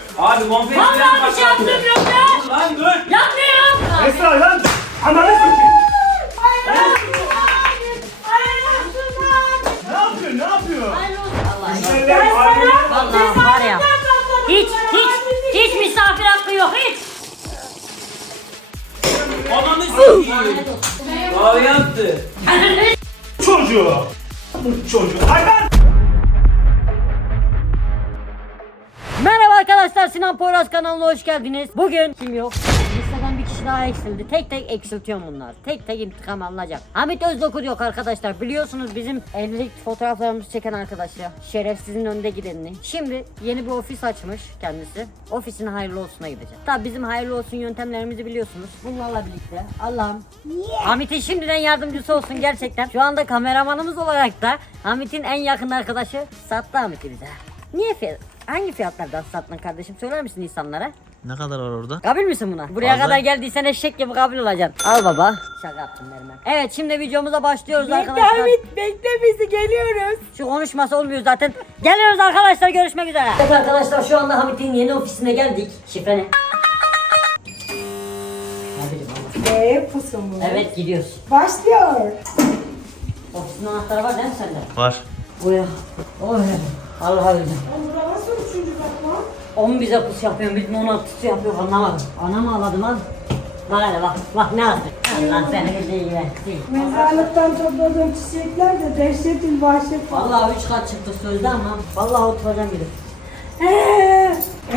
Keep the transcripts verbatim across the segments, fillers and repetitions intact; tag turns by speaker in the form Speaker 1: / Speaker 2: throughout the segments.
Speaker 1: Abi konfeti
Speaker 2: Vallahi
Speaker 1: falan
Speaker 2: bir şey yaptım
Speaker 1: patlattı.
Speaker 2: yok ya.
Speaker 1: Dur lan dur.
Speaker 2: Yapmıyorum.
Speaker 3: Esra lan! Ananı satayım! Ne yapıyor? Ne yapıyor?
Speaker 2: Vallahi.
Speaker 3: Müşteriler aile.
Speaker 2: Vallahi var ya. Hiç hiç hiç misafir hakkı yok hiç.
Speaker 1: Ananı s**eyim. Kahve yaptı.
Speaker 3: Çocuğu! Bu çocuğu! Hayvan!
Speaker 2: Merhaba arkadaşlar, Sinan Poyraz kanalına hoş geldiniz. Bugün kim yok? Listeden bir kişi daha eksildi. Tek tek eksiltiyorum bunlar. Tek tek intikam alınacak. Hamit Özdokur yok arkadaşlar. Biliyorsunuz bizim evlilik fotoğraflarımızı çeken arkadaşlar. Şerefsizin önde gidenini. Şimdi yeni bir ofis açmış kendisi. Ofisine hayırlı olsuna gidecek. Tabi bizim hayırlı olsun yöntemlerimizi biliyorsunuz. Bunlarla birlikte Allah'ım Hamit'in şimdiden yardımcısı olsun gerçekten. Şu anda kameramanımız olarak da Hamit'in en yakın arkadaşı sattı Hamit'i bize. Niye fiyat? Hangi fiyatlardan sattın kardeşim? Söyler misin insanlara?
Speaker 4: Ne kadar var orada?
Speaker 2: Kabil misin buna? Buraya
Speaker 4: Fazla.
Speaker 2: kadar geldiysen eşek gibi kabil olacaksın. Al baba. Şaka yaptım Mermer. Evet, şimdi videomuza başlıyoruz arkadaşlar.
Speaker 5: Hamit bekle bizi, geliyoruz.
Speaker 2: Şu konuşması olmuyor zaten. Geliyoruz arkadaşlar, görüşmek üzere. Evet arkadaşlar, şu anda Hamit'in yeni ofisine geldik. Şifre ne? Ne bileyim Allah.
Speaker 5: Eee pusumu.
Speaker 2: Evet, gidiyoruz.
Speaker 5: Başlıyor.
Speaker 2: Ofisin anahtarı var değil mi sende?
Speaker 4: Var.
Speaker 2: Buraya. Oy. Allah öldü.
Speaker 5: Burada nasıl üçüncü katman?
Speaker 2: On bize pus yapıyor, biz mi ona pus yapıyor anlamadım. Anamı ağladım lan. Bak hele bak, bak ne yaptı? Allah seni gidi versin.
Speaker 5: Mezarlıktan topladığım çiçekler de dehşetin vahşet.
Speaker 2: Vallahi üç kat çıktı sözde ama vallahi oturacağım gidip.
Speaker 5: Eee.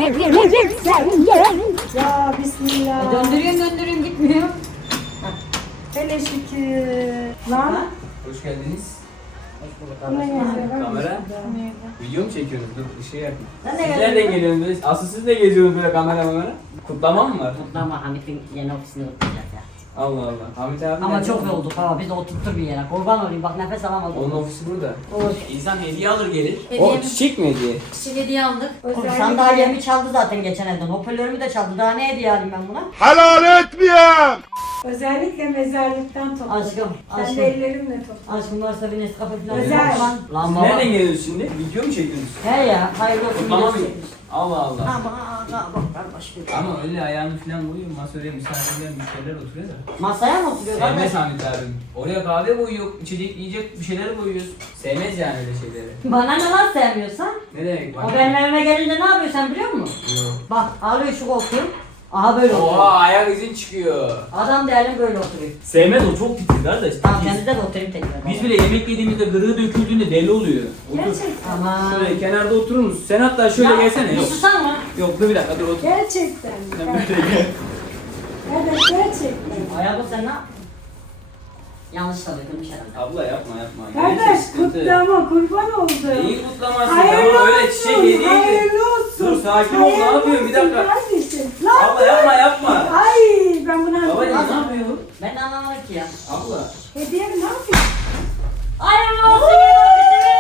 Speaker 5: Ya bismillah.
Speaker 2: E, döndürüyorum döndürüyorum gitmiyor.
Speaker 5: Hele şükür. Lan.
Speaker 1: Hoş geldiniz.
Speaker 5: Bu ne yazıyor? Bak
Speaker 1: Kamera.
Speaker 5: şurada.
Speaker 1: Video mu çekiyorsunuz? Dur bir şey yapayım.
Speaker 2: Sen
Speaker 1: Siz
Speaker 2: de
Speaker 1: nereden
Speaker 2: geldin.
Speaker 1: geliyorsunuz? Asıl siz de geziyorsunuz böyle kamera kamera. Kutlama mı var?
Speaker 2: Kutlama Hamit'in yeni ofisini kutlayacağız ya.
Speaker 1: Allah Allah. Hamit abi
Speaker 2: Ama
Speaker 1: nerede?
Speaker 2: çok yorulduk baba, biz oturttur bir yere. Kurban olayım bak, nefes alamadım.
Speaker 1: Onun ofisi burada.
Speaker 2: Oy.
Speaker 1: İnsan hediye alır gelir.
Speaker 2: Hediye
Speaker 1: O
Speaker 2: mi?
Speaker 1: çiçek mi hediye?
Speaker 2: Kişi hediye aldık.
Speaker 5: Özellikle-
Speaker 2: Sandalyemi çaldı zaten geçen evden. Hoparlörümü de çaldı. Daha ne hediye alayım ben buna?
Speaker 3: Helal etmiyorum!
Speaker 5: Özellikle mezarlıktan topladım.
Speaker 2: Aşkım,
Speaker 5: Sen
Speaker 2: aşkım.
Speaker 5: de ellerimle topladım.
Speaker 2: Aşkım varsa bir Nescafe falan.
Speaker 5: Özel.
Speaker 2: Lan, lan
Speaker 1: Siz
Speaker 2: baba.
Speaker 1: nereden geliyorsunuz şimdi? Video mu çekiyorsunuz?
Speaker 2: He ya, hayırlı olsun.
Speaker 1: Kutlama mı?
Speaker 2: biliyorsun.
Speaker 1: Allah Allah.
Speaker 2: Ama bak kardeş bir.
Speaker 1: Ama öyle ayağını falan koyuyor, masaya misafirler müşteriler oturuyor da.
Speaker 2: Masaya mı oturuyor kardeş?
Speaker 1: Sevmez Hamit abim. Oraya kahve koyuyor, içecek, yiyecek bir şeyler koyuyoruz. Sevmez yani öyle şeyleri.
Speaker 2: Bana ne lan sevmiyorsan?
Speaker 1: Ne demek
Speaker 2: O benim evime gelince ne yapıyor sen biliyor musun?
Speaker 1: Yok.
Speaker 2: Bak alıyor şu koltuğu. Aha böyle oturuyor.
Speaker 1: Oha ayak izin çıkıyor.
Speaker 2: Adam değerli böyle oturuyor.
Speaker 1: Sevmez o çok titiz kardeş.
Speaker 2: Tamam
Speaker 1: titiz.
Speaker 2: kendinize de oturayım tekrar.
Speaker 1: Biz bile yemek yediğimizde gırığı döküldüğünde deli oluyor. Otur.
Speaker 5: Gerçekten.
Speaker 2: Aman.
Speaker 1: Şöyle kenarda oturur musun? Sen hatta şöyle
Speaker 2: Ya,
Speaker 1: gelsene.
Speaker 2: Bir
Speaker 1: Yok.
Speaker 2: susan mı?
Speaker 1: Yok dur bir dakika dur otur.
Speaker 5: Gerçekten.
Speaker 1: Sen böyle gel.
Speaker 5: Evet gerçekten.
Speaker 2: Ayağı sen ne yaptın? Yanlış tabii kırmış herhalde.
Speaker 1: Abla yapma yapma.
Speaker 5: Kardeş
Speaker 1: Gerçek sıkıntı.
Speaker 5: kutlama, kurban oldu.
Speaker 1: Neyi kutlaması?
Speaker 5: Hayırlı
Speaker 1: Tamam öyle
Speaker 5: olsun,
Speaker 1: çiçek hediye.
Speaker 5: hayırlı olsun.
Speaker 1: Dur sakin ol ne
Speaker 5: Hayırlı
Speaker 1: yapıyorsun bir
Speaker 5: olsun
Speaker 1: dakika.
Speaker 5: Kardeşim. Lan
Speaker 1: Abla yapma yapma.
Speaker 5: Ay ben bunu
Speaker 1: Babacım
Speaker 5: anlamadım.
Speaker 1: ne yapıyor?
Speaker 2: Ben de anlamadım ki ya.
Speaker 1: Abla.
Speaker 5: Hediye mi ne yapayım?
Speaker 2: Hayırlı olsun ya.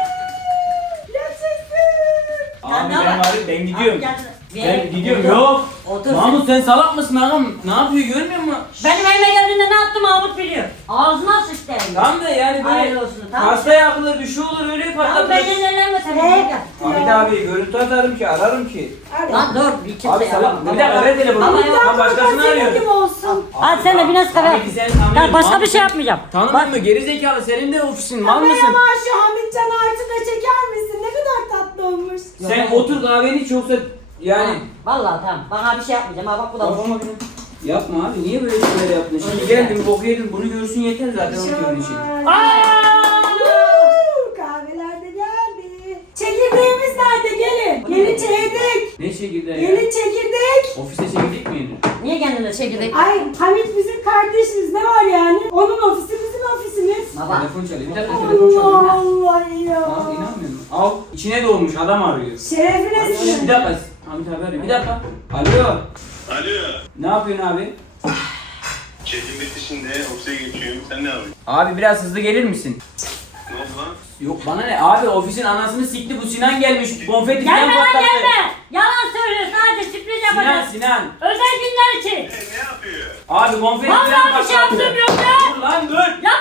Speaker 5: Gerçekten.
Speaker 1: Abi
Speaker 2: ne
Speaker 1: ben
Speaker 2: var?
Speaker 1: abi ben gidiyorum.
Speaker 2: Gel.
Speaker 1: Ben gidiyorum.
Speaker 2: Otur.
Speaker 1: Yok.
Speaker 2: Otur.
Speaker 1: Mahmut sen salak mısın ağam? Ne yapıyor görmüyor musun?
Speaker 2: Benim evime geldiğinde ne yaptı Mahmut biliyor. Ağzına sıçtı elini.
Speaker 1: Tam da yani böyle
Speaker 2: Hayırlı olsun, tamam.
Speaker 1: hasta yapılır bir şey olur öyle
Speaker 2: Tamam
Speaker 1: patlatır.
Speaker 2: ben ellerine sen
Speaker 5: Ne?
Speaker 2: gel.
Speaker 1: Hamit abi görüntü atarım ki ararım ki.
Speaker 2: Lan dur bir kimse
Speaker 1: Abi salak bir dakika ver telefonu.
Speaker 2: Baba ya.
Speaker 1: Ben başkasını arıyorum.
Speaker 5: Kim olsun?
Speaker 2: Hadi sen de bir Nescafe yap.
Speaker 1: Abi sen tanımıyorsun.
Speaker 2: Ya başka bir
Speaker 1: Mahmut,
Speaker 2: şey yapmayacağım.
Speaker 1: Tanımıyor mu? Geri zekalı senin de ofisin mal mısın?
Speaker 5: Merhaba şu Hamitcan Ağacı da çeker misin? Ne kadar tatlı olmuş.
Speaker 1: Sen otur kahveni iç yoksa yani
Speaker 2: Vallahi tamam. Bana bir şey yapmayacağım. Ha bak bu da boş.
Speaker 1: kafama bile- Yapma abi niye böyle şeyler yaptın? Şimdi geldin bok yedin bunu görsün yeter zaten
Speaker 5: Bir şey
Speaker 1: onun için.
Speaker 5: olmaz. Woo! Kahveler de geldi. Çekirdeğimiz nerede? Gelin. Gelin çekirdek.
Speaker 1: Ne çekirdeği
Speaker 5: Gelin
Speaker 1: ya?
Speaker 5: çekirdek.
Speaker 1: Ofiste çekirdek mi yedin?
Speaker 2: Niye kendine çekirdek?
Speaker 5: Ay Hamit bizim kardeşimiz ne var yani? Onun ofisi bizim ofisimiz.
Speaker 2: Baba.
Speaker 1: Telefon çalıyor. Bir dakika telefon
Speaker 5: Allah
Speaker 1: çalıyor.
Speaker 5: Allah
Speaker 1: Al
Speaker 5: ya.
Speaker 1: inanmıyor musun? Al içine dolmuş adam arıyor.
Speaker 5: Şerefine
Speaker 1: Bir
Speaker 5: sizin.
Speaker 1: dakika Hamit abi arıyor. Bir dakika. Alo.
Speaker 6: Alo.
Speaker 1: Ne yapıyorsun abi?
Speaker 6: Çekim bitti şimdi. Ofise geçiyorum. Sen ne yapıyorsun?
Speaker 1: Abi biraz hızlı gelir misin?
Speaker 6: Ne oldu lan?
Speaker 1: Yok bana ne? Abi ofisin anasını sikti bu Sinan gelmiş. Konfeti falan
Speaker 2: Gelme lan
Speaker 1: patlattı.
Speaker 2: gelme. Yalan söylüyorsun, hadi sürpriz
Speaker 1: Sinan
Speaker 2: yapacağız.
Speaker 1: Sinan.
Speaker 2: Özel günler için.
Speaker 6: E, ne yapıyor?
Speaker 1: Abi konfeti falan
Speaker 2: Vallahi bir şey
Speaker 1: patlattı.
Speaker 2: yaptım yok ya.
Speaker 1: Dur lan dur.
Speaker 2: Yapmıyorum.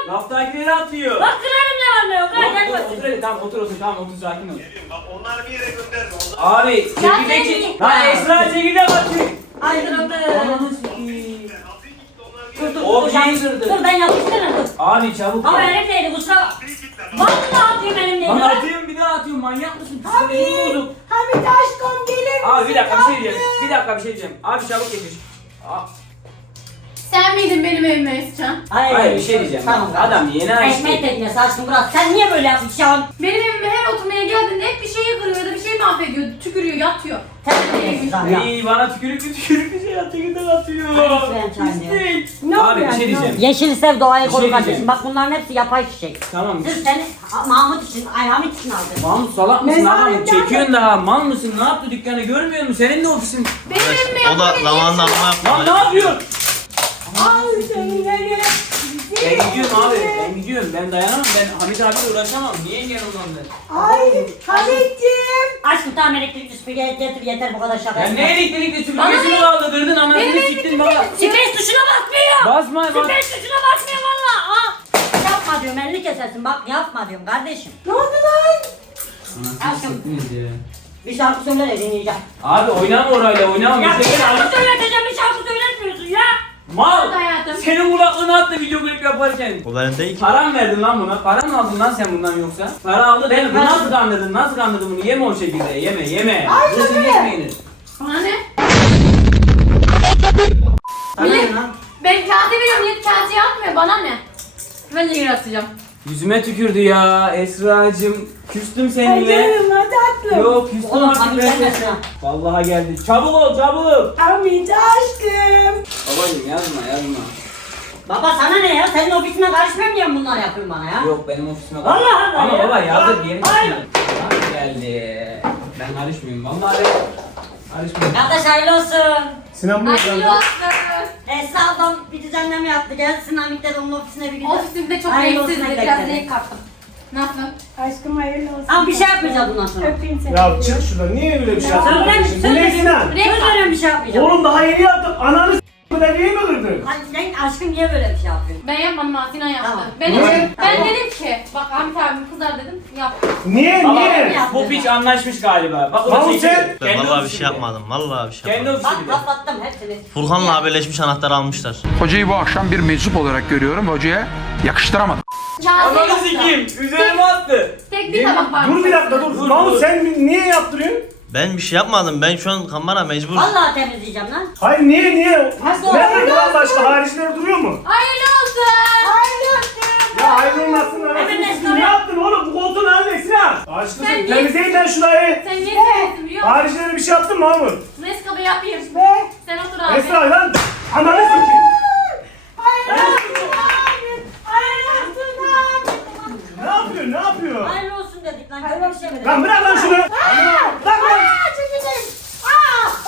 Speaker 1: Laftakileri atıyor.
Speaker 2: Bak kırarım ne var ne yok. Hadi gel
Speaker 1: Otur,
Speaker 2: bakayım.
Speaker 1: otur, tamam otur otur tamam otur sakin ol.
Speaker 6: Bak onları bir yere gönderme. Onlar...
Speaker 1: Abi çekirdek çek. Lan Esra çekirdek atıyor.
Speaker 2: Aydırıldı.
Speaker 1: Ananı sikeyim.
Speaker 2: Dur dur
Speaker 1: O
Speaker 2: dur.
Speaker 1: bir sırdı.
Speaker 2: Dur ben yapıştırırım dur.
Speaker 1: Abi çabuk
Speaker 2: Ama
Speaker 1: gel.
Speaker 2: öğretmeydi kusura. Vallahi atayım elimdeydi.
Speaker 1: Lan
Speaker 2: Lan.
Speaker 1: atıyorum bir daha atıyorum manyak mısın? Psikolojimi
Speaker 5: Hamit.
Speaker 1: bozuk.
Speaker 5: Hamit aşkım gelir misin?
Speaker 1: Abi bir dakika bir şey diyeceğim.
Speaker 5: tatlım?
Speaker 1: Bir dakika bir şey diyeceğim. Abi çabuk yetiş. Aa,
Speaker 4: Sen miydin benim evime Escan?
Speaker 1: Hayır bir şey diyeceğim.
Speaker 2: Tamam.
Speaker 1: Adam yeni açtı.
Speaker 2: Ekmek teknesi aşkım Murat. Sen niye böyle yapmışsın?
Speaker 4: Benim evime her oturmaya geldiğinde hep bir şeyi kırıyor ya da bir şey mahvediyor, tükürüyor, yatıyor.
Speaker 2: Terbiyesiz abi ya.
Speaker 1: İyi bana tükürük tükürük bir şey atıyor günden atıyor.
Speaker 2: Hadi ben çağırayım.
Speaker 1: Pislik.
Speaker 5: Ne
Speaker 1: Abi bir
Speaker 5: oluyor?
Speaker 1: şey diyeceğim.
Speaker 2: Yeşil sev doğayı
Speaker 1: Bir
Speaker 2: koru
Speaker 1: şey
Speaker 2: kardeşim.
Speaker 1: diyeceğim.
Speaker 2: Bak bunların hepsi yapay çiçek.
Speaker 1: Tamam.
Speaker 2: Sırf seni Ha- Mahmut için, ay Hamit için aldım.
Speaker 1: Mahmut salak mısın
Speaker 5: Mezarlıktan
Speaker 1: adam? Çekiyorsun daha mal mısın? Ne yaptı dükkanı görmüyor musun? Senin de ofisin.
Speaker 4: Benim evime
Speaker 7: O da
Speaker 4: yapmaya
Speaker 7: zamanında
Speaker 4: niye
Speaker 7: alma yaptı.
Speaker 1: Lan ne yapıyorsun?
Speaker 5: Ay seni
Speaker 1: Ben gidiyorum abi. Ben gidiyorum. Ben dayanamam. Ben Hamit abiyle uğraşamam. Niye engel olmam ben?
Speaker 5: Ay Hamit'ciğim.
Speaker 2: Aşkım tamam elektrikli süpürge getir yeter bu kadar şaka.
Speaker 1: Ya
Speaker 2: yapma.
Speaker 1: ne elektrikli
Speaker 4: Bana
Speaker 1: süpürgesini
Speaker 4: ne?
Speaker 1: kaldırdın anasını
Speaker 4: Benim
Speaker 1: siktin bana.
Speaker 2: Space tuşuna basmıyor.
Speaker 1: Basma bak.
Speaker 2: Space tuşuna basmıyor valla. Aa. Yapma diyorum elini kesersin bak yapma diyorum kardeşim.
Speaker 5: Ne oldu lan?
Speaker 2: Aşkım bir şarkı söyle de dinleyeceğim.
Speaker 1: Abi oynama orayla oynama.
Speaker 2: Ya bir
Speaker 1: Bize gel
Speaker 2: şarkı söyleteceğim bir şarkı söyletmiyorsun ya.
Speaker 1: Mal.
Speaker 4: Hayatım.
Speaker 1: Senin kulaklığını attı video klip yaparken.
Speaker 7: O benim değil ki.
Speaker 1: Para mı verdin lan buna? Para mı aldın lan sen bundan yoksa? Para aldı değil mi? Bu
Speaker 2: Ben-
Speaker 1: nasıl kandırdın? Nasıl kandırdın bunu? Yeme o şekilde. Yeme yeme.
Speaker 5: Ay,
Speaker 1: Hızlı
Speaker 5: tabii.
Speaker 1: geçmeyiniz.
Speaker 4: Bana ne?
Speaker 2: Sana ne lan?
Speaker 4: Ben kase veriyorum, millet kaseye atmıyor, bana ne? Ben de geri atacağım.
Speaker 1: Yüzüme tükürdü ya Esra'cığım. Küstüm
Speaker 5: Ay
Speaker 1: seninle.
Speaker 5: canım lan tatlım.
Speaker 1: Yok küstüm
Speaker 2: Oğlum
Speaker 1: artık
Speaker 2: Hamit
Speaker 1: ben
Speaker 2: sen
Speaker 1: de.
Speaker 2: nesin?
Speaker 1: Vallahi geldi. Çabuk ol çabuk.
Speaker 5: Hamit aşkım.
Speaker 1: Babacım yazma yazma.
Speaker 2: Baba sana ne ya? Senin ofisine karışmıyorum diye bunlar yapıyorsun bana ya.
Speaker 1: Yok benim ofisime
Speaker 2: Allah Allah
Speaker 1: Ama
Speaker 2: ya.
Speaker 1: baba yazık geri
Speaker 2: Hayır.
Speaker 1: çıkıyor. Geldi. Ben karışmıyorum. Vallahi ben karışmıyorum.
Speaker 2: Kardeş hayırlı olsun.
Speaker 3: Sinan bu
Speaker 4: Hayırlı olsun.
Speaker 2: Esra ablam bir düzenleme yaptı. Gelsin Hamit'le de onun ofisine bir gün.
Speaker 4: Ofisimde çok
Speaker 2: Hayırlı olsun
Speaker 4: renksizdi,
Speaker 2: ekledim.
Speaker 4: biraz renk kattım. Nasıl?
Speaker 5: Aşkım hayırlı olsun.
Speaker 2: Ama bir şey yapmayacağız bundan sonra.
Speaker 5: Öpeyim seni.
Speaker 3: Ya çık şuradan. Niye öyle bir şey yaptın?
Speaker 2: Söz ver,
Speaker 3: kardeşim?
Speaker 2: söz
Speaker 3: Bu ne
Speaker 2: ver.
Speaker 3: Sinan?
Speaker 2: Söz veriyorum bir şey yapmayacağım.
Speaker 3: Oğlum daha yeni yaptım. Ananı s*** bu da niye mi kırdın?
Speaker 2: Ay sen aşkım niye böyle bir şey yapıyorsun?
Speaker 4: Ben yapmadım ha, Sinan yaptı.
Speaker 2: Tamam.
Speaker 4: Ben,
Speaker 3: Niye?
Speaker 4: ben
Speaker 2: Tamam.
Speaker 4: dedim ki, bak Hamit abim kızar dedim, yaptı.
Speaker 3: Niye
Speaker 1: Baba,
Speaker 3: niye?
Speaker 1: bu piç anlaşmış galiba. Bak o da
Speaker 3: Mahmut
Speaker 1: çekiyor.
Speaker 3: sen-
Speaker 7: Ben
Speaker 1: Kendi
Speaker 7: vallahi bir
Speaker 1: ofisi
Speaker 7: şey
Speaker 1: bile.
Speaker 7: yapmadım. Vallahi bir şey
Speaker 1: Kendi
Speaker 7: yapmadım.
Speaker 1: ofisi
Speaker 2: Bak
Speaker 1: bile.
Speaker 2: patlattım hepsini.
Speaker 7: Furkan'la birleşmiş anahtar almışlar.
Speaker 8: Hocayı bu akşam bir meczup olarak görüyorum. Hocaya yakıştıramadım.
Speaker 4: Kase
Speaker 1: Ananı
Speaker 4: yoktu.
Speaker 1: sikeyim. Üzerime attı.
Speaker 4: Tek bir tabak var.
Speaker 3: Dur bir dakika dur.
Speaker 1: Dur,
Speaker 3: Mahmut
Speaker 1: dur.
Speaker 3: sen niye yaptırıyorsun?
Speaker 7: Ben bir şey yapmadım. Ben şu an kamera mecbur.
Speaker 2: Vallahi temizleyeceğim lan.
Speaker 3: Hayır niye niye?
Speaker 2: Nasıl
Speaker 3: Nerede
Speaker 2: oldu?
Speaker 3: lan başka hariciler duruyor mu?
Speaker 4: Hayırlı olsun.
Speaker 5: Hayırlı olsun.
Speaker 3: Ya hayır olmasın lan.
Speaker 2: Hemen
Speaker 3: Siz
Speaker 2: Esra'ya-
Speaker 3: ne yaptın oğlum? Bu koltuğun haline Sinan. Aşkım
Speaker 4: Sen
Speaker 3: sen
Speaker 4: niye-
Speaker 3: temizleyin lan şurayı.
Speaker 4: Sen niye seviyorsun biliyor musun?
Speaker 3: Haricilere bir şey yaptın mı Mahmut?
Speaker 4: Nescafe yapayım.
Speaker 5: Be.
Speaker 4: Sen otur abi.
Speaker 3: Esra lan. Ananı sikeyim.
Speaker 5: Hayırlı olsun Hamit. Hayırlı olsun Hamit.
Speaker 3: Ne yapıyor ne yapıyor?
Speaker 2: Hayırlı olsun dedik lan.
Speaker 5: Hayırlı
Speaker 2: Kötü bir şey mi dedik?
Speaker 3: Lan bırak lan şunu. Bırak lan.
Speaker 5: Aa çekilin. Aa.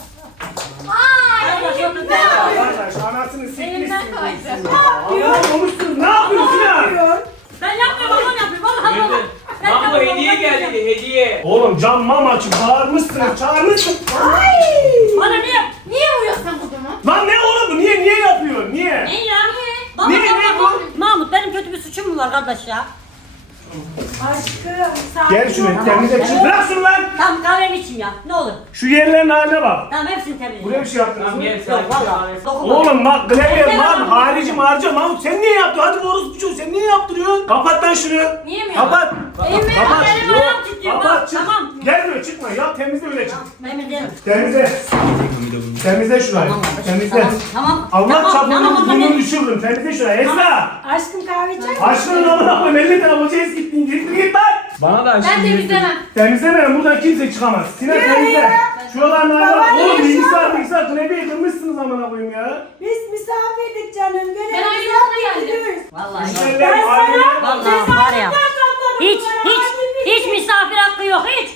Speaker 4: Ay,
Speaker 2: Hayırlı olsun.
Speaker 3: Arkadaş anasını
Speaker 4: elimden
Speaker 3: sikmişsin.
Speaker 4: kaydı.
Speaker 3: Allah'ım olmuşsun. Ne yapıyorsun ya?
Speaker 2: Ben yapmıyorum babam yapıyor. Vallahi babam. Ben
Speaker 1: Lan bu
Speaker 2: yapmıyorum,
Speaker 1: hediye
Speaker 2: babam
Speaker 1: geldi
Speaker 2: yapıyor.
Speaker 1: hediye.
Speaker 3: Oğlum cam mam açıp bağırmışsın, çağırmışsın.
Speaker 2: Bana niye?
Speaker 4: Niye vuruyorsun sen kızımı?
Speaker 3: Lan ne oğlum bu? Niye niye yapıyor? Niye?
Speaker 2: Ne ya? Baba,
Speaker 3: Ne,
Speaker 2: baba,
Speaker 3: ne bu?
Speaker 2: baba. Mahmut benim kötü bir suçum mu var kardeş ya?
Speaker 5: Aşkım sakin
Speaker 3: Gel şunu
Speaker 5: ol.
Speaker 3: kendinize çık. Bırak şunu lan.
Speaker 2: Tamam kahvemi içeyim ya. Ne olur.
Speaker 3: Şu yerlerin haline bak.
Speaker 2: Tamam hepsini temizleyeceğim.
Speaker 3: Buraya bir şey yaptınız
Speaker 1: Tamam
Speaker 3: mı?
Speaker 1: gel
Speaker 2: Yok
Speaker 1: sakin.
Speaker 2: vallahi. Dokunma.
Speaker 3: Oğlum bak Gleber
Speaker 2: Ben
Speaker 3: lan
Speaker 2: de-
Speaker 3: harici marca Mahmut sen niye yaptın? Hadi bu orospu çocuğu sen niye yaptırıyorsun? Kapat lan şunu.
Speaker 4: Niye mi
Speaker 3: Kapat.
Speaker 2: Elim
Speaker 3: Kapat.
Speaker 2: ayağım
Speaker 3: Yok.
Speaker 2: ayağım titriyor.
Speaker 3: Kapat
Speaker 2: Bak,
Speaker 3: çık.
Speaker 2: tamam.
Speaker 3: Gel buraya çıkma. Yap temizle öyle çık.
Speaker 2: Temizleyelim.
Speaker 3: Temizle. Temizle şurayı.
Speaker 2: Tamam kardeşim,
Speaker 3: Temizle.
Speaker 2: Tamam. Tamam.
Speaker 3: Allah
Speaker 2: tamam,
Speaker 3: çapını
Speaker 2: tamam,
Speaker 3: burnunu
Speaker 2: tamam.
Speaker 3: düşürdüm. Temizle şurayı. Esra.
Speaker 5: Aşkım kahve içer misin?
Speaker 3: Aşkının amına koyayım. elli tane hoca eskittin. Git git lan.
Speaker 1: Bana da
Speaker 4: Ben temizlemem.
Speaker 3: Temizlemeyin. Buradan kimse çıkamaz. Sinan
Speaker 5: Yürü
Speaker 3: temizle.
Speaker 5: ya.
Speaker 3: Şuradan
Speaker 5: Baba,
Speaker 3: ayağlar. Oğlum
Speaker 5: yürü
Speaker 3: bilgisayar
Speaker 5: ya.
Speaker 3: bilgisayar. Knebeyi kırmışsınız amına koyayım ya.
Speaker 5: Biz misafirdik canım. Görevimizi
Speaker 4: Ben aynı yolda
Speaker 5: yaptık,
Speaker 4: geldim.
Speaker 5: gidiyoruz.
Speaker 2: Vallahi.
Speaker 3: Müşteriler
Speaker 5: Ben
Speaker 3: aile.
Speaker 5: sana
Speaker 2: Vallahi var ya.
Speaker 5: cesaretler topladım.
Speaker 2: Hiç
Speaker 5: bana,
Speaker 2: hiç
Speaker 5: hadi
Speaker 2: hiç misafir hakkı yok hiç.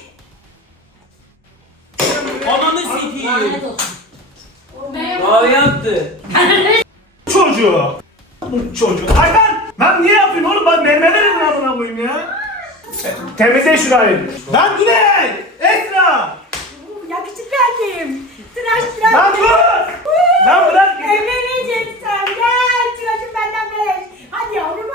Speaker 1: Ananı
Speaker 2: Lanet
Speaker 1: sikeyim.
Speaker 2: olsun.
Speaker 4: Ben yapmadım.
Speaker 1: Kahve yaptı.
Speaker 3: Çocuğu. Bu çocuğu. Hayvan. Lan niye yapıyorsun oğlum? Bak mermerler edin amına koyayım ya. Temizle şurayı. Lan Güney. Esra.
Speaker 5: Oo, yakışıklı erkeğim. Tıraş tıraş.
Speaker 3: Lan dur. Lan bırak.
Speaker 5: Evleneceksin. Gel. Tıraşım benden beş. Hadi yavrum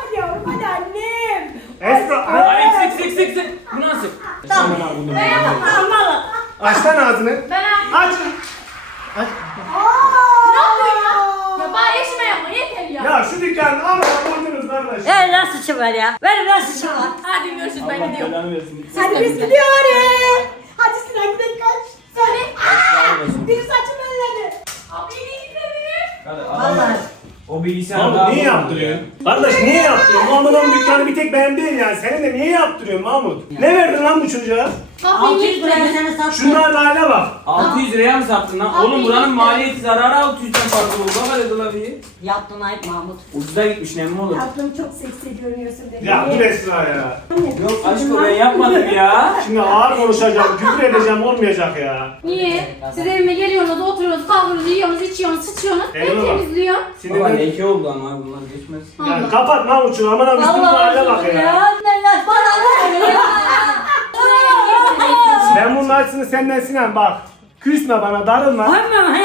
Speaker 3: Aç lan ağzını.
Speaker 4: Ben
Speaker 3: Aç. Aç.
Speaker 4: ne yapıyorsun ya? Ya bari eşime yapma yeter ya.
Speaker 3: Ya şu dükkanın amına koydunuz kardeş.
Speaker 2: Ya nasıl sıçım var ya? Benim nasıl sıçım var?
Speaker 4: Hadi görüşürüz ben gidiyorum.
Speaker 1: Belanı versin.
Speaker 5: Hadi biz gidiyoruz. Hadi Sinan gidelim kaç. Söyle. Aa, biri saçımı elledi.
Speaker 4: Abi niye gitmedin?
Speaker 2: Vallahi.
Speaker 1: O bilgisayarı
Speaker 3: Mahmut niye yaptırıyorsun? Kardeş niye yaptırıyorsun? Mahmut'un dükkanı bir tek benim değil yani. Senin de niye yaptırıyorsun Mahmut? Ne verdin lan bu çocuğa?
Speaker 4: Kapıyı
Speaker 2: altı
Speaker 4: niye
Speaker 2: yüz liraya
Speaker 4: gitmedin?
Speaker 2: seni sattım.
Speaker 3: Şunlarla hale bak.
Speaker 1: altı yüz liraya mı sattın lan?
Speaker 4: Abi
Speaker 1: Oğlum buranın
Speaker 4: iyi de.
Speaker 1: maliyeti zararı altı yüzden fazla oldu. Bak hadi klavyeyi.
Speaker 2: Yaptın ayıp Mahmut.
Speaker 1: Ucuza gitmiş ne mi olur?
Speaker 5: Tatlım çok seksi görünüyorsun dedi.
Speaker 3: Ya bu Esra ya.
Speaker 1: Yok aşkım ben yapmadım ya.
Speaker 3: Şimdi ağır konuşacağım, küfür edeceğim olmayacak ya.
Speaker 4: Niye? Siz evime geliyorsunuz, oturuyorsunuz, kahvenizi yiyorsunuz, içiyorsunuz, sıçıyorsunuz. Ben
Speaker 3: Eyvallah.
Speaker 4: temizliyorum.
Speaker 1: Baba
Speaker 3: Sinirden...
Speaker 1: leke oldu ama bunlar geçmez.
Speaker 3: Yani kapat Mahmut'cum aman abi üstüne
Speaker 2: Vallahi
Speaker 3: hale bak
Speaker 2: üzüldüm
Speaker 3: ya.
Speaker 2: ya. Ne bana ne ya?
Speaker 3: Ben bunun acısını senden Sinan bak. Küsme bana, darılma.
Speaker 2: Tamam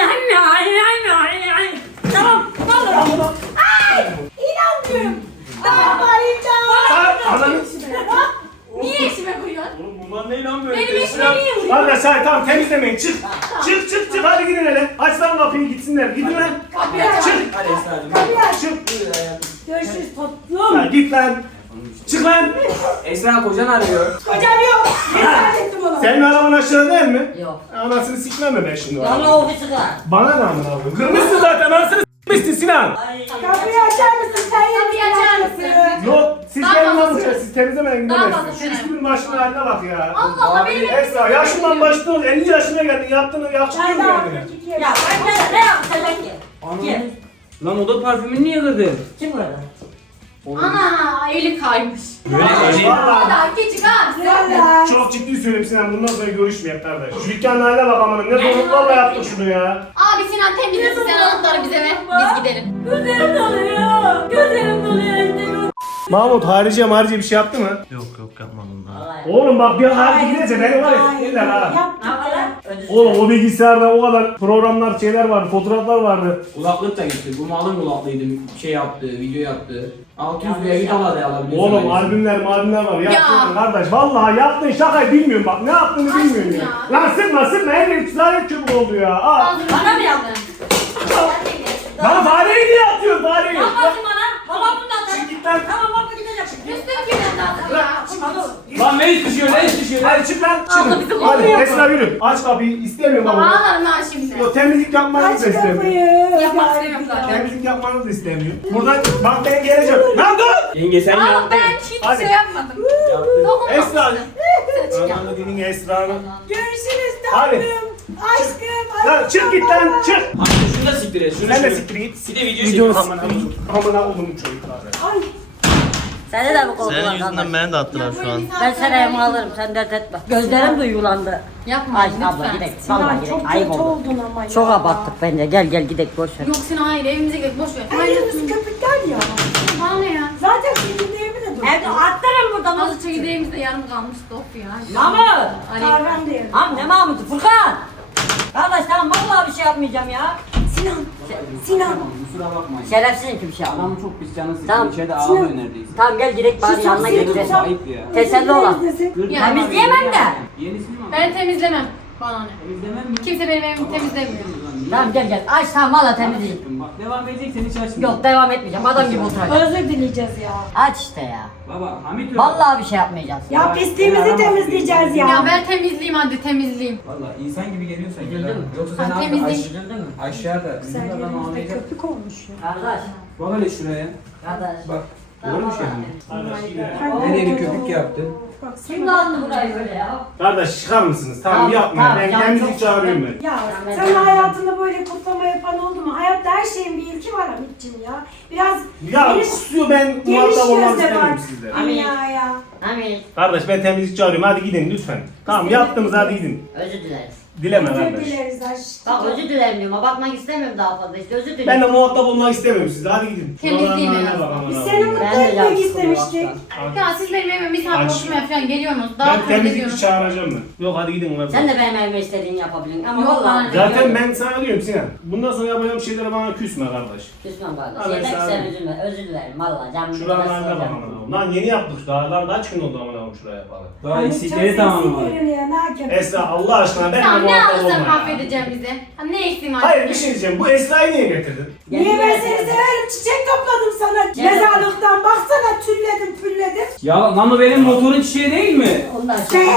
Speaker 2: vallahi.
Speaker 5: İnanmıyorum. Daha bari
Speaker 3: Sen ananı...
Speaker 4: Niye eşime vuruyorsun?
Speaker 1: Oğlum bunlar ne lan böyle?
Speaker 4: Benim eşime niye vuruyorsun?
Speaker 3: Kardeş hayır tamam temizlemeyin çık. Çık çık çık hadi gidin hele. Aç lan kapıyı gitsinler gidin lan.
Speaker 4: Kapıyı aç.
Speaker 3: Çık.
Speaker 1: Hadi Esra'cığım.
Speaker 3: Çık.
Speaker 1: Buyur hayatım.
Speaker 5: Görüşürüz
Speaker 3: Ya
Speaker 5: tatlım.
Speaker 3: git lan. Çık lan.
Speaker 1: Esra kocan arıyor.
Speaker 5: Kocam yok. Ben terk ettim onu.
Speaker 3: Senin araban aşağı değil mi?
Speaker 2: Yok.
Speaker 3: Anasını sikmem mi ben şimdi? o
Speaker 2: Vallahi
Speaker 3: arabanı?
Speaker 2: ofisi var.
Speaker 3: Bana ne amına koyayım? Kırmışsın zaten anasını s**mişsin Sinan.
Speaker 2: Ay.
Speaker 5: Kapıyı açar mısın? Sen
Speaker 4: Kapıyı açar mısın?
Speaker 3: Yok siz
Speaker 4: Daha
Speaker 3: gelin
Speaker 4: fazla
Speaker 3: lan buraya
Speaker 4: süre.
Speaker 3: siz temizlemeyin
Speaker 4: Daha
Speaker 3: gidemezsiniz.
Speaker 4: fazla
Speaker 3: Şu
Speaker 4: süre.
Speaker 3: üstünün başının haline bak ya.
Speaker 4: Allah Allah benim evime
Speaker 3: Esra yaşından başladın elli yaşına geldin yaptığını yakışmıyor
Speaker 5: Ben
Speaker 3: mu
Speaker 5: de
Speaker 3: kendine?
Speaker 5: artık iki
Speaker 2: Ya
Speaker 5: yaşım.
Speaker 2: ben ne, ne yapacağım ki?
Speaker 1: Anam. Lan o da parfümünü niye kırdın?
Speaker 2: Kim orada?
Speaker 4: Ana eli kaymış.
Speaker 1: Böyle eli.
Speaker 3: Vallahi
Speaker 4: Hadi küçük ha.
Speaker 5: Güzeller.
Speaker 3: çok ciddi söyleyeyim Sinan bundan sonra görüşmeyek kardeş. Şu dükkanın haline bak amanım ne zorluklarla yaptık şunu ya.
Speaker 4: Abi Sinan temizlesin sen anahtarı bize ver. Biz gidelim.
Speaker 2: Gözlerim doluyor. Gözlerim doluyor işte.
Speaker 3: Mahmut harici harici bir şey yaptı mı?
Speaker 7: Yok yok yapmadım daha.
Speaker 2: Vallahi.
Speaker 3: Oğlum bak bir harici gidince beni var ya
Speaker 5: Hayır,
Speaker 3: sinirler ha.
Speaker 5: yaptık ya.
Speaker 3: Oğlum o bilgisayarda o kadar programlar şeyler vardı fotoğraflar vardı.
Speaker 1: Kulaklık da gitti. Bu malın kulaklığıydı. Şey yaptı, video yaptı. altı yüz liraya git al hadi alabiliyorsun.
Speaker 3: Oğlum albümler albümler var
Speaker 4: Ya.
Speaker 3: yaptın kardeş. Vallahi yaptığın şakayı bilmiyorum bak ne yaptığını
Speaker 4: Aşkım
Speaker 3: bilmiyorum ya.
Speaker 4: ya.
Speaker 3: Lan sıkma sıkma her yer zaten çubuk oldu ya. Aa.
Speaker 2: Bana mı yaptın?
Speaker 3: Lan fareyi niye atıyorsun fareyi?
Speaker 2: Ne yapıyorsun bana? Babam bundan
Speaker 3: Çık git lan.
Speaker 2: Tamam baba gidecek.
Speaker 4: Üstüm kimin zaten ya.
Speaker 1: Lan ne iş düşüyor, ne iş düşüyor?
Speaker 3: Hadi çık lan
Speaker 4: Abla bizi
Speaker 3: çık. Hadi
Speaker 4: kovuyor.
Speaker 3: Esra yürü. Aç kapıyı istemiyorum
Speaker 4: Baba
Speaker 3: ama.
Speaker 4: ağlarım ha şimdi.
Speaker 3: O temizlik yapmanızı da
Speaker 5: Aç
Speaker 3: istemiyorum.
Speaker 5: kapıyı.
Speaker 4: Yapmak istemiyorum zaten.
Speaker 3: Temizlik yapmanızı da istemiyorum. Buradan bak ben geleceğim. Lan dur!
Speaker 1: Yenge sen
Speaker 4: Ama
Speaker 1: yaptın.
Speaker 4: ben hiçbir
Speaker 3: Hadi.
Speaker 4: şey yapmadım.
Speaker 1: Yaptın.
Speaker 4: Dokunmamışsın.
Speaker 3: Esra.
Speaker 4: Sen çık ya.
Speaker 3: Ananı dilin Esra'nı.
Speaker 5: Görüşürüz
Speaker 3: Hadi.
Speaker 5: tatlım. Aşkım.
Speaker 3: Lan çık git lan çık.
Speaker 1: Hadi şunu da siktir et. Şunu
Speaker 3: Sen de
Speaker 1: şunu.
Speaker 3: siktir git.
Speaker 1: Bir de video
Speaker 3: Videonu
Speaker 1: çek.
Speaker 3: siktir git. Amına oğlum çocuklar.
Speaker 5: Ay.
Speaker 2: Seni de mi kovdular
Speaker 7: Senin yüzünden
Speaker 2: kardeş?
Speaker 7: beni de attılar şu an.
Speaker 2: Ben sana elma alırım sen dert etme. Gözlerim duygulandı.
Speaker 4: Yapma
Speaker 2: Ay
Speaker 4: lütfen.
Speaker 2: abla gidelim. Vallahi
Speaker 5: Sinan
Speaker 2: gidelim.
Speaker 5: çok
Speaker 2: Ayıp
Speaker 5: kötü
Speaker 2: oldu.
Speaker 5: oldun ama ya.
Speaker 2: Çok abarttık bence. Gel gel gidelim boş ver.
Speaker 4: Yok Sinan hayır evimize gel boş ver.
Speaker 5: Her
Speaker 4: Hayır.
Speaker 5: yerimiz köpükler ya.
Speaker 4: Bana ne ya?
Speaker 5: Zaten çekirdeğimi de dur.
Speaker 2: Evde attırın buradan.
Speaker 4: Azıcık çekirdeğimiz de yarım kalmıştı of ya.
Speaker 2: Mahmut.
Speaker 4: Ali.
Speaker 5: Kahvem de yerim.
Speaker 2: Am ne Mahmut'u? Furkan. Kardeş tamam vallahi bir şey yapmayacağım ya.
Speaker 5: Sinan. Sinan.
Speaker 1: Tamam kusura bakmayın.
Speaker 2: Şerefsizin ki bir şey yapmam.
Speaker 1: Adam çok pis canı sıktı.
Speaker 2: Tamam.
Speaker 1: İçeride ağlıyor neredeyse.
Speaker 2: Tamam gel gidelim bari
Speaker 5: Şu
Speaker 2: yanına
Speaker 5: saksıyı
Speaker 2: gideceğiz.
Speaker 5: tutsam-
Speaker 1: Ayıp ya.
Speaker 2: Teselli olan.
Speaker 4: Ya,
Speaker 2: Temizleyemem de.
Speaker 1: Yenisini mi?
Speaker 4: Ben temizlemem. Bana ne?
Speaker 1: Temizlemem mi?
Speaker 4: Kimse benim evimi temizlemiyor.
Speaker 2: Tamam gel gel. Aç tamam valla temizleyeyim.
Speaker 1: Bak devam edeceksen hiç açma.
Speaker 2: Yok devam etmeyeceğim. Adam gibi oturacağım.
Speaker 5: Özür dileyeceğiz ya.
Speaker 2: Aç işte ya.
Speaker 1: Baba Hamit
Speaker 2: Vallahi bir şey yapmayacağız.
Speaker 5: Ya pisliğimizi temizleyeceğiz ya.
Speaker 4: Ya ben temizleyeyim hadi temizleyeyim.
Speaker 1: Valla insan gibi geliyorsan gel.
Speaker 2: Üzüldün mü?
Speaker 1: Yoksa
Speaker 4: Sen
Speaker 1: sen abi
Speaker 4: temizle.
Speaker 1: aş-
Speaker 2: Üzüldün mü?
Speaker 1: aşağıda. Bizim
Speaker 5: Sen
Speaker 1: adam
Speaker 5: yerimizde
Speaker 1: ağlayacak.
Speaker 5: köpük olmuş ya.
Speaker 2: Kardeş.
Speaker 1: Bak hele şuraya.
Speaker 2: Kardeş.
Speaker 1: Bak. Görmüş yani.
Speaker 5: Ay,
Speaker 1: Her yeri
Speaker 5: ay,
Speaker 1: köpük
Speaker 5: ay.
Speaker 1: yaptı.
Speaker 5: Bak,
Speaker 2: Kim dağıttı burayı böyle ya?
Speaker 3: Kardeş çıkar mısınız? Tamam,
Speaker 2: Tamam,
Speaker 3: yapma.
Speaker 2: tamam,
Speaker 3: Ben
Speaker 2: canım
Speaker 3: temizlik
Speaker 2: çok
Speaker 3: çağırıyorum ben.
Speaker 5: Ya
Speaker 2: Ben
Speaker 5: sen
Speaker 2: de-
Speaker 5: hayatında böyle kutlama yapan oldu mu? Hayatta her şeyin bir ilki var Hamit'ciğim ya. Biraz
Speaker 3: Ya
Speaker 5: geniş,
Speaker 3: kusuyor ben
Speaker 5: geniş
Speaker 3: muhatap olmak
Speaker 5: gözle
Speaker 3: istemiyorum
Speaker 5: bak
Speaker 3: sizle.
Speaker 5: dünyaya.
Speaker 2: Amin.
Speaker 3: Kardeş ben temizlik çağırıyorum hadi gidin lütfen. Tamam yaptınız hadi gidin.
Speaker 2: Özür dileriz.
Speaker 3: Dileme
Speaker 5: Özür
Speaker 3: kardeş.
Speaker 5: dileriz
Speaker 2: Bak
Speaker 5: aşkım.
Speaker 2: özür dilerim diyorum. Bakmak istemiyorum daha fazla işte özür dilerim.
Speaker 3: Ben de muhatap olmak istemiyorum sizle hadi gidin.
Speaker 4: Temizliğin
Speaker 3: Şuraların
Speaker 4: en
Speaker 3: haline bak,
Speaker 4: azından.
Speaker 3: aman
Speaker 5: Biz
Speaker 3: Allah'ım.
Speaker 5: seni mutlu
Speaker 2: Ben de
Speaker 5: etmek
Speaker 2: canım
Speaker 5: istemiştik.
Speaker 2: sıkılıyor
Speaker 4: Ya siz benim evime misafir
Speaker 3: Aç.
Speaker 4: oturmaya falan geliyorsunuz. Daha
Speaker 3: Ben
Speaker 4: kabul
Speaker 3: temizlikçi
Speaker 4: ediyorsunuz.
Speaker 3: çağıracağım ben. Yok hadi gidin.
Speaker 2: Sen de benim evime istediğini yapabilirsin ama
Speaker 4: Yok,
Speaker 2: vallahi.
Speaker 4: bana
Speaker 3: Zaten ben sana diyorum Sinan. Bundan sonra yapacağım şeylere bana küsme kardeş.
Speaker 2: Küsmem kardeş.
Speaker 3: Hadi
Speaker 2: Yeter ki
Speaker 3: sağ
Speaker 2: sen
Speaker 3: ol.
Speaker 2: üzülme. Özür dilerim valla. Canım
Speaker 3: Şuraların haline bak aman Allah'ım. Lan yeni yaptık daha. Lan kaç gün oldu aman Allah'ım. yapalım şuraya yapalım.
Speaker 1: Daha
Speaker 5: Hamit
Speaker 1: eksikleri
Speaker 5: çok
Speaker 1: tamamlamadı.
Speaker 5: sesli görünüyor, ne hakem?
Speaker 3: Esra Allah aşkına ben
Speaker 4: Tamam
Speaker 3: de
Speaker 4: ne
Speaker 3: muhatap
Speaker 4: alırsan
Speaker 3: olma ya.
Speaker 4: mahvedeceğim bizi. Ha, ne eksiğim var?
Speaker 3: Hayır bir şey diyeceğim. Bu Esra'yı niye getirdin?
Speaker 5: Niye ben seni severim? Çiçek topladım sana. Mezarlıktan baksana tülledim pülledim.
Speaker 1: Ya lan bu benim motorun çiçeği değil mi?
Speaker 2: Ondan çok
Speaker 5: Şey.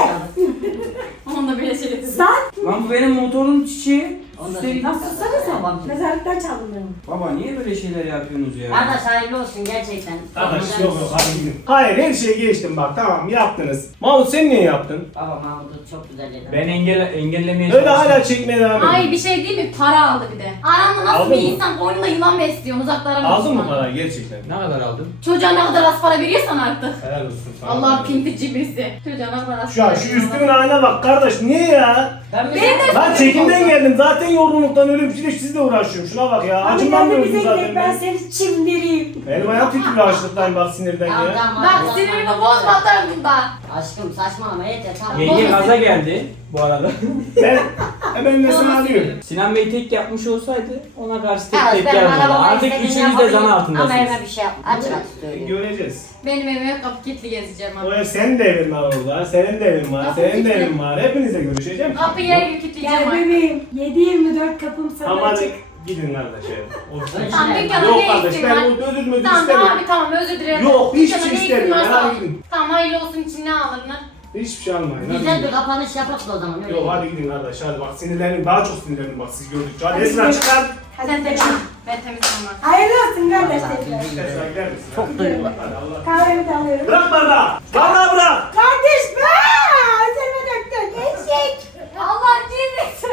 Speaker 4: Onda bile şey dedim.
Speaker 5: Sen
Speaker 1: Lan bu benim motorun çiçeği. Üstelik-
Speaker 5: nasıl sana sen? Mezarlıktan çaldın.
Speaker 1: Baba niye böyle şeyler yapıyorsunuz ya?
Speaker 2: Kardeş hayırlı olsun gerçekten.
Speaker 3: Arkadaş yok yok hadi gidin. Hayır her şeyi geçtim bak tamam yaptınız. Mahmut sen niye yaptın?
Speaker 2: Baba Mahmut'u çok güzel yedi.
Speaker 1: Ben engel engellemeye
Speaker 3: Öyle
Speaker 1: çalıştım.
Speaker 3: hala çekmeye devam ediyor.
Speaker 4: Ay bir şey değil mi? Para aldı bir de. Aramda nasıl
Speaker 3: Aldın
Speaker 4: bir
Speaker 3: mı?
Speaker 4: insan boynunda yılan besliyor uzaklara
Speaker 3: Aldın mı parayı gerçekten?
Speaker 1: Ne kadar aldın?
Speaker 4: Çocuğa ne kadar az para veriyorsan artık.
Speaker 3: Helal olsun sana.
Speaker 4: Allah pinti cibrisi. Çocuğa ne kadar az
Speaker 3: Şu an
Speaker 4: para
Speaker 3: şu
Speaker 4: veriyorsan.
Speaker 3: üstümün haline bak kardeş niye ya?
Speaker 1: Ben mi?
Speaker 4: Benim de
Speaker 3: Ben çekimden geldim zaten yorgunluktan ölüp şimdi sizle uğraşıyorum şuna bak ya.
Speaker 5: Hadi
Speaker 3: Acımdan
Speaker 5: gel de
Speaker 3: da
Speaker 5: bize
Speaker 3: öldüm zaten
Speaker 5: gidelim ben
Speaker 3: ben.
Speaker 5: seni çimdireyim.
Speaker 3: Benim ayağım titriyor açlıktan bak sinirden
Speaker 2: Tamam,
Speaker 3: ya.
Speaker 2: tamam,
Speaker 4: Bak
Speaker 2: hadi,
Speaker 4: sinirimi
Speaker 2: hadi.
Speaker 4: bozma bunda.
Speaker 2: Aşkım saçmalama yeter tamam.
Speaker 1: Yenge gaza geldi bu arada.
Speaker 3: Ben hemen mesela alıyorum.
Speaker 1: Sinan Bey tek yapmış olsaydı ona karşı tek
Speaker 2: Evet,
Speaker 1: tek
Speaker 2: ben
Speaker 1: geldi.
Speaker 2: arabama
Speaker 1: Artık
Speaker 2: istediğini
Speaker 1: üçünüz de
Speaker 2: yapabilirim.
Speaker 1: zan
Speaker 2: Ama
Speaker 1: altındasınız.
Speaker 2: evime bir şey yapma. Açık açık söyleyeyim.
Speaker 3: Göreceğiz.
Speaker 4: Benim evime kapı kilitli gezeceğim
Speaker 3: O
Speaker 4: abi.
Speaker 3: ev senin de evin var orada, senin de evin var,
Speaker 4: Kapı
Speaker 3: senin de
Speaker 4: kilitli.
Speaker 3: evin var. Hepinizle görüşeceğim.
Speaker 4: Kapıyı her gün kilitleyeceğim
Speaker 5: Gel
Speaker 4: artık.
Speaker 5: bebeğim. yedi yirmi dört kapım sana
Speaker 3: Ama hadi
Speaker 5: açık.
Speaker 3: gidin kardeş ev. O-
Speaker 4: Tamam dükkana
Speaker 3: Yok
Speaker 4: ne
Speaker 3: kardeş
Speaker 4: eksiğim
Speaker 3: ben
Speaker 4: var?
Speaker 3: bu özür müdür
Speaker 4: Tamam
Speaker 3: istemiyorum.
Speaker 4: abi tamam özür dilerim.
Speaker 3: Yok, hiçbir
Speaker 4: Dükkana
Speaker 3: şey
Speaker 4: ne eksiğim
Speaker 3: istemiyorum,
Speaker 4: varsa
Speaker 3: hadi
Speaker 4: al.
Speaker 3: gidin.
Speaker 4: Tamam hayırlı olsun için ne alınır?
Speaker 3: Hiçbir şey almayın. hadi
Speaker 2: Güzel
Speaker 3: gidin.
Speaker 2: bir kapanış yapalım o zaman. Öyle
Speaker 3: Yok
Speaker 2: değil.
Speaker 3: hadi gidin kardeş hadi bak sinirlerim daha çok sinirlerim bak siz gördükçe. Hadi Esra çıkar.
Speaker 5: Hadi
Speaker 4: Sen
Speaker 5: gidelim.
Speaker 4: temizle. Ben temizlemem artık.
Speaker 5: Hayırlı olsun kardeş
Speaker 2: Vallahi
Speaker 5: tekrar.
Speaker 2: bilmiyorum.
Speaker 3: Esra gider misin?
Speaker 2: Çok duygulı.
Speaker 3: Hadi Allah.
Speaker 5: Kahvemi de alıyorum.
Speaker 3: Bırak bardağı. Bardağı bırak.
Speaker 5: Kardeş be! Üzerime döktün. Eşek.
Speaker 4: Allah cimrisi.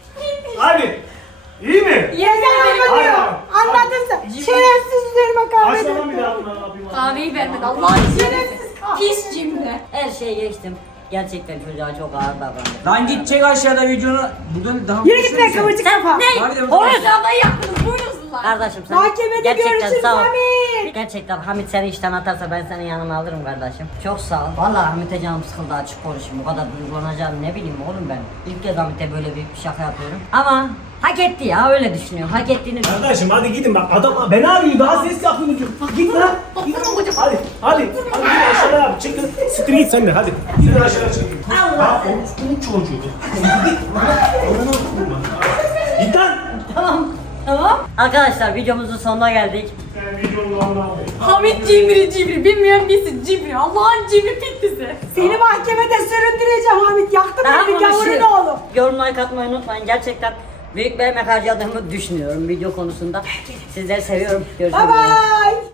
Speaker 3: Hadi. İyi mi?
Speaker 5: Yerden anlatıyor.
Speaker 3: Hayır.
Speaker 5: Anladın sen. Şerefsiz üzerime kahve
Speaker 3: Açma lan bir
Speaker 5: döktün.
Speaker 3: daha bunu ne yapayım?
Speaker 4: Kahveyi vermedi. Allah'ın
Speaker 5: Şerefsiz kahve.
Speaker 4: pis cimri.
Speaker 2: Her şeyi geçtim. Gerçekten çocuğa çok ağır davrandım.
Speaker 1: Lan git çek aşağıda videonu. Buradan daha
Speaker 5: Yürü git be kıvırcık kafa.
Speaker 1: Hadi de
Speaker 2: Oğlum
Speaker 4: Ablayı yaptınız buyursunlar.
Speaker 2: kardeşim sen
Speaker 5: Mahkemede
Speaker 2: gerçekten
Speaker 5: görüşürüz
Speaker 2: sağ ol.
Speaker 5: Hamit.
Speaker 2: Gerçekten Hamit seni işten atarsa ben seni yanıma alırım kardeşim. Çok sağ ol. Vallahi Hamit'e canım sıkıldı açık konuşayım. Bu kadar duygulanacağım ne bileyim oğlum ben. İlk kez Hamit'e böyle büyük bir şaka yapıyorum. Ama hak etti ya öyle düşünüyorum. Hak ettiğini düşünüyorum.
Speaker 3: Kardeşim hadi gidin bak adam beni arıyor daha ses yapıyor. Git lan. Git. Hadi hadi. Hadi gidin aşağıya yap. Çıkın. Siktir git sen de hadi. Gidin aşağıya çıkın. Allah. Onun çocuğu. Git lan.
Speaker 2: Tamam. Tamam. Arkadaşlar videomuzun sonuna geldik.
Speaker 3: Sen videonun Allah'ını al.
Speaker 4: Hamit cimri cimri. Bilmiyorum birisi cimri. Allah'ın cimri pitlisi.
Speaker 5: Seni mahkemede süründüreceğim Hamit. Yaktın
Speaker 2: Tamam
Speaker 5: beni
Speaker 2: mı?
Speaker 5: gavurun
Speaker 2: Şey,
Speaker 5: oğlum.
Speaker 2: yorum like atmayı unutmayın. Gerçekten büyük bir emek harcadığımı düşünüyorum video konusunda. Sizleri seviyorum. Görüşmek
Speaker 5: Bye
Speaker 2: üzere.
Speaker 5: bye.